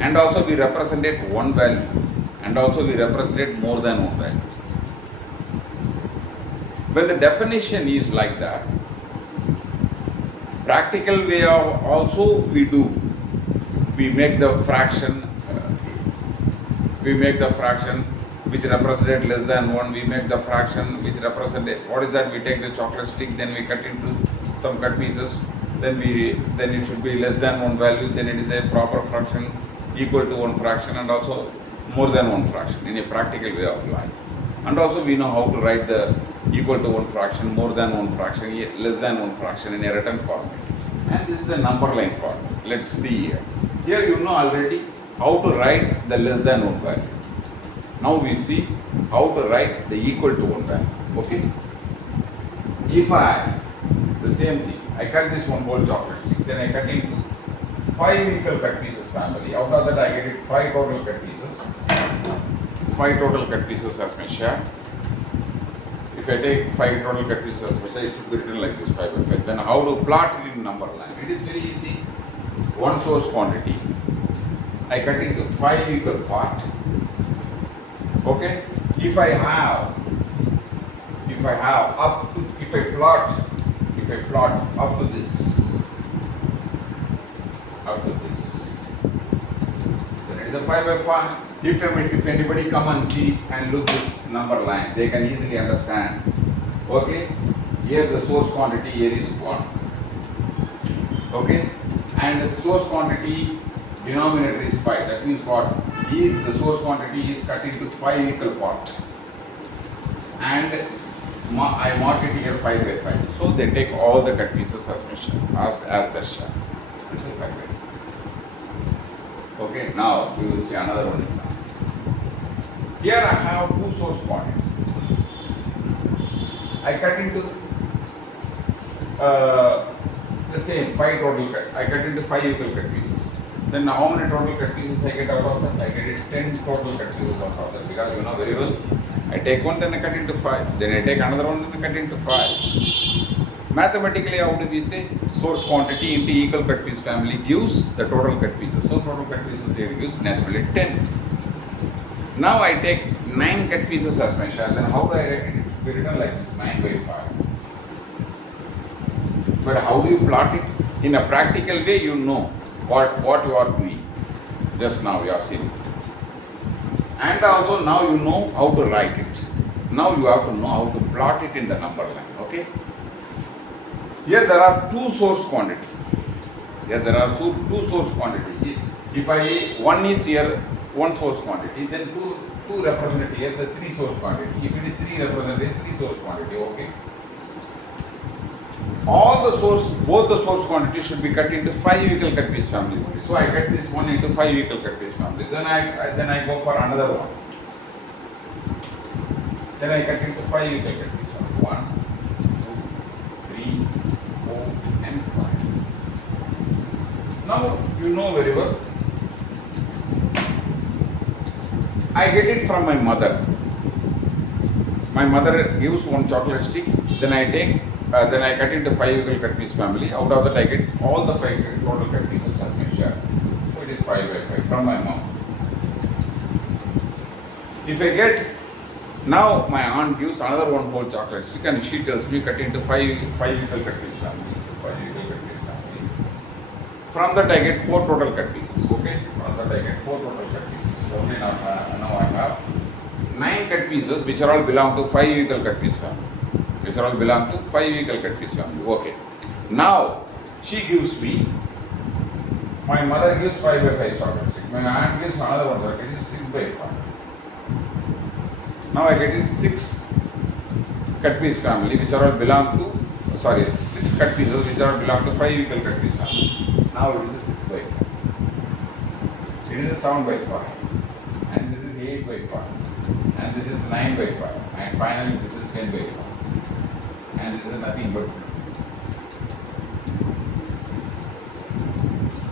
and also we represented 1 value, and also we represented more than 1 value. When the definition is like that, practical way of also we do, we make the fraction which represented less than 1, we make the fraction which represented, what is that, we take the chocolate stick, then we cut into some cut pieces, then it should be less than 1 value, then it is a proper fraction equal to 1 fraction, and also more than 1 fraction in a practical way of life. And also we know how to write the equal to 1 fraction, more than 1 fraction, less than 1 fraction in a written format. And this is a number line format. Let's see here. Here you know already how to write the less than 1 value. Now we see how to write the equal to 1 value. Okay? If the same thing, I cut this one whole chocolate stick, then I cut into 5 equal cut pieces family. Out of that I get it 5 total cut pieces. 5 total cut pieces as my share. If I take 5 total cut pieces as my share, it should be written like this 5 by 5. Then how to plot it in number line? It is very easy. One source quantity, I cut into 5 equal part. Okay? If I plot up to this, then it is a 5 by 5. If anybody come and see and look this number line, they can easily understand. Okay? Here the source quantity here is 1. Okay? And the source quantity denominator is 5. That means what? The source quantity is cut into 5 equal parts. And I mark it here 5 by 5. So they take all the cut pieces as the share. This is 5 by 5. Okay, now we will see another one example. Here I have 2 source quantities. I cut into the same 5 total cut. I cut into 5 equal cut pieces. Then how many total cut pieces I get out of that? I get it 10 total cut pieces out of that, because you know very well. I take one, then I cut into 5. Then I take another one, then I cut into 5. Mathematically, how do we say? Source quantity into equal cut piece family gives the total cut pieces. So total cut pieces here gives naturally 10. Now I take 9 cut pieces as my share. Then how do I write it? It should be written like this, 9 by 5. But how do you plot it? In a practical way, you know what you are doing. Just now you have seen it. And also now you know how to write it. Now you have to know how to plot it in the number line. Okay? Here there are 2 source quantity. If one is here, 1 source quantity, then 2 represented here, the 3 source quantity. If it is 3 represented, 3 source quantity. Okay? Both the source quantities should be cut into 5 equal cut piece family. So I cut this one into 5 equal cut piece family. Then I go for another one. Then I cut into 5 equal cut piece family. 1, 2, 3, 4 and 5. Now you know very well. I get it from my mother. My mother gives one chocolate stick, then I cut into 5 equal cut piece family. Out of that I get all the 5 total cut pieces as my share. So it is 5 by 5 from my mom. If I get, now my aunt gives another one whole chocolate stick and she tells me cut into 5 equal cut piece family. 5 equal cut piece family. From that I get 4 total cut pieces. Okay? From that I get 4 total cut pieces. Okay, now I have 9 cut pieces which are all belong to 5 equal cut piece family. Which are all belong to 5 equal cut piece family. Okay. Now she gives me, my mother gives 5 by 5 chocolate stick. My aunt gives another one chocolate, it is 6 by 5. Now I get in 6 cut piece family which are all belong to, 6 cut pieces which are all belong to 5 equal cut piece family. Now it is a 6 by 5. It is a 7 by 5. And this is 8 by 5. And this is 9 by 5. And finally this is 10 by 5. And this is nothing but.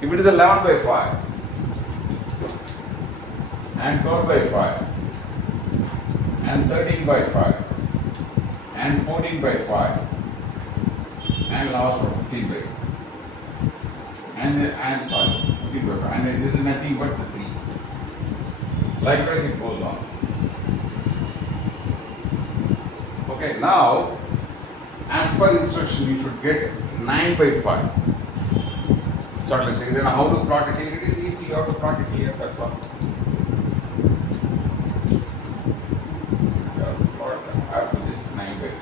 If it is 11 by 5 and 12 by 5 and 13 by 5 and 14 by 5 and last one 15 by 5 and 15 by 5 and this is nothing but the 3. Likewise it goes on. Okay, now as per instruction you should get 9 by 5 chocolate stick. Then how to plot it here? It is easy, you have to plot it here, that's all. You have to plot after this 9 by 5.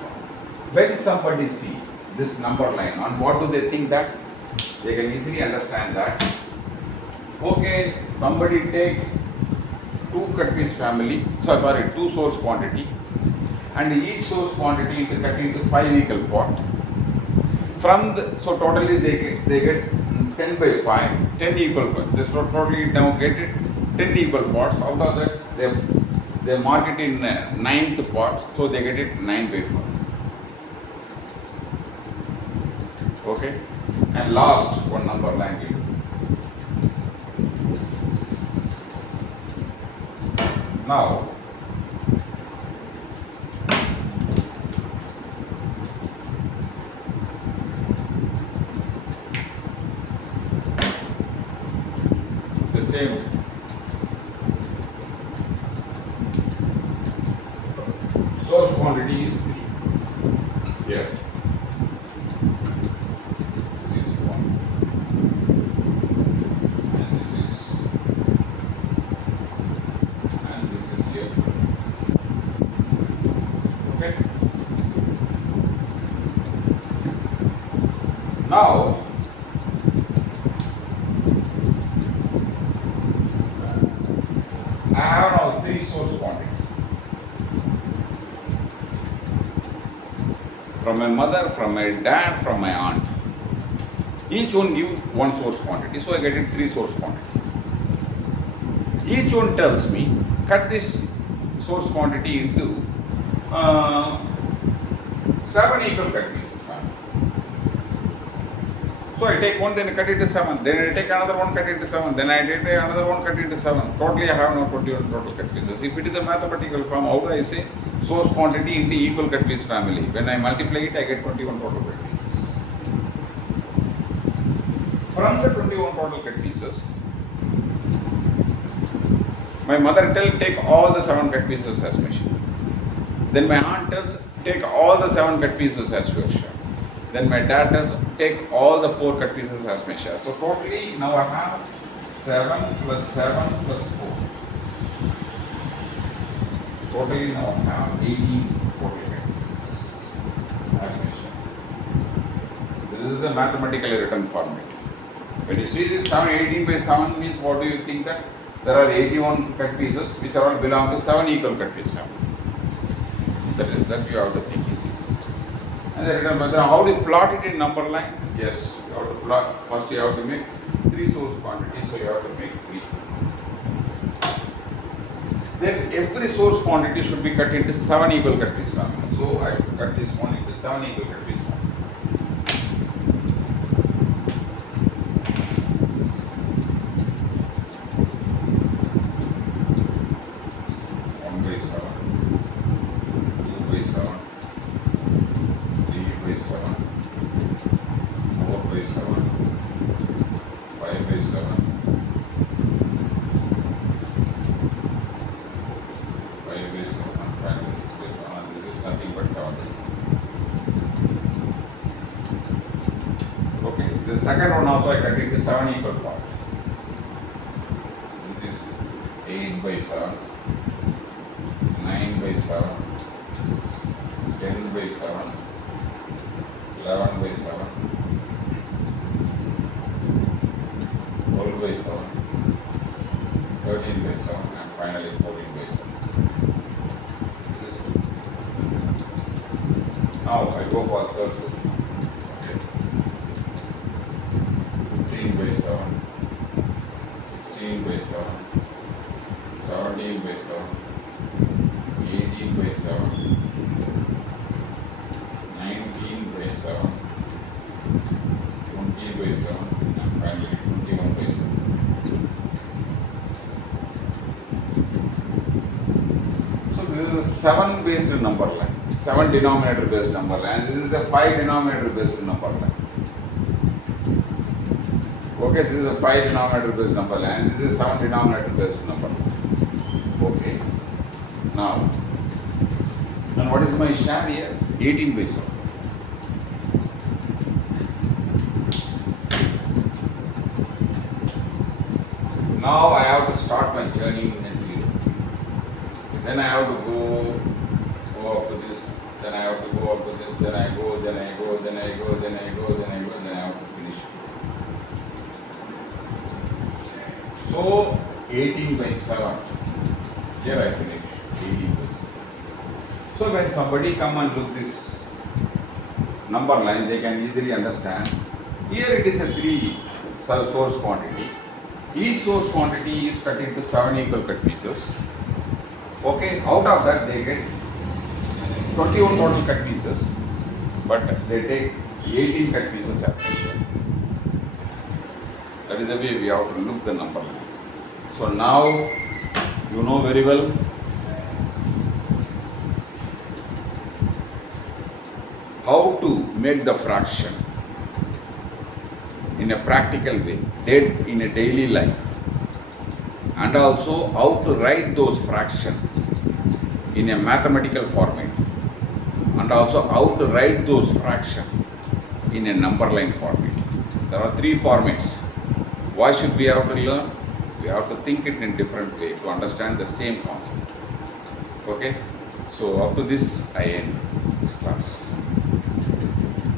When somebody see this number line on, what do they think that? They can easily understand that. Okay, somebody take 2 cut piece family, 2 source quantity, and each source quantity is cut into 5 equal part. From the, so totally they get 10 by 5, 10 equal parts. So totally now get it 10 equal parts. Out of that they mark it in 9th part, so they get it 9 by 5. Okay, and last one number line here. Now the same source quantity is 3 here. This is 1 and this is here. Okay. Now I have now 3 source quantity. From my mother, from my dad, from my aunt. Each one give 1 source quantity, so I get it 3 source quantity. Each one tells me cut this source quantity into 7 equal cut pieces. So I take one, then I cut it to 7, then I take another one, cut it to 7, then I take another one, cut it to 7. Totally I have now 21 total cut pieces. If it is a mathematical form, how do I say source quantity into equal cut piece family? When I multiply it, I get 21 total cut pieces. From the 21 total cut pieces, my mother tells take all the 7 cut pieces as measured. Then my aunt tells take all the 7 cut pieces as measured. Then my dad tells take all the 4 cut pieces as measured. So totally now I have 7 plus 7 plus 4. Totally now I have 18 total cut pieces as measured. This is the mathematically written format. When you see this 18 by 7 means, what do you think that? There are 81 cut pieces which are all belong to 7 equal cut piece family. That you have to think. And then how do you plot it in number line? Yes, you have to plot. First you have to make 3 source quantities, so you have to make 3. then every source quantity should be cut into 7 equal cut piece families. So I should cut this one into 7 equal cut piece families. 1 by 7, 2 by 7, 3 by 7, 4 by 7, 5 by 7, 5 by 7, 5 by 6 by 7, and this is nothing but 7 by 7. Okay, the second one also I cut into 7 equal parts. This is 8 by 7, 9 by 7, 10 by 7, 11 by 7, 12 by 7, 13 by 7, and finally 14 by 7. This is two. Now I go for third floor. Okay. 15 by 7, 16 by 7, 17 by 7, 18 by 7, 19 by 7, 20 by 7, and finally 21 by 7. So this is a 7 based number line, 7 denominator based number line. This is a 5 denominator based number line. Okay, this is a 5 denominator based number line. This is a 7 denominator based number line. Okay. Now, and what is my share here? 18 by 7. Now I have to start my journey in a 0. Then I have to go up to this, then I have to go up to this, then I go, then I go, then I go, then I go, then I go, then I have to finish. So 18 by 7. Here I finish 18 by 7. So when somebody come and look this number line, they can easily understand. Here it is a 3 source quantity. Each source quantity is cut into 7 equal cut pieces. Okay, out of that they get 21 total cut pieces, but they take 18 cut pieces as mentioned. That is the way we have to look the number line. So now you know very well how to make the fraction in a practical way, in a daily life, and also how to write those fractions in a mathematical format, and also how to write those fractions in a number line format. There are 3 formats. Why should we have to learn? We have to think it in a different way to understand the same concept. Okay? So up to this I end this class.